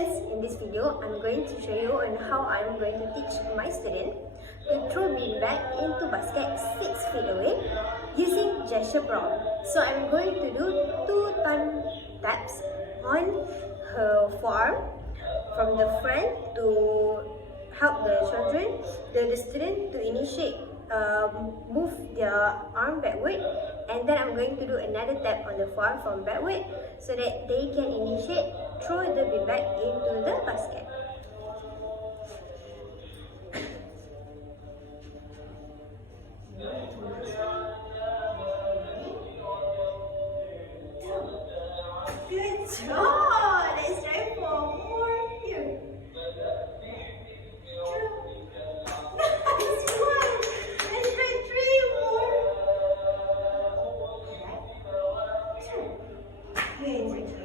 friends, in this video, I'm going to show you on how I'm going to teach my student to throw beanbag into basket 6 feet away using gesture prompt. So I'm going to do 2 thumb taps on her forearm from the front to help the student to initiate move their arm backward, and then I'm going to do another tap on the forearm from backward so that they can initiate throw the beanbag into the basket. Good job! Let's try 4 more here. Nice one! Let's try 3 more. Good.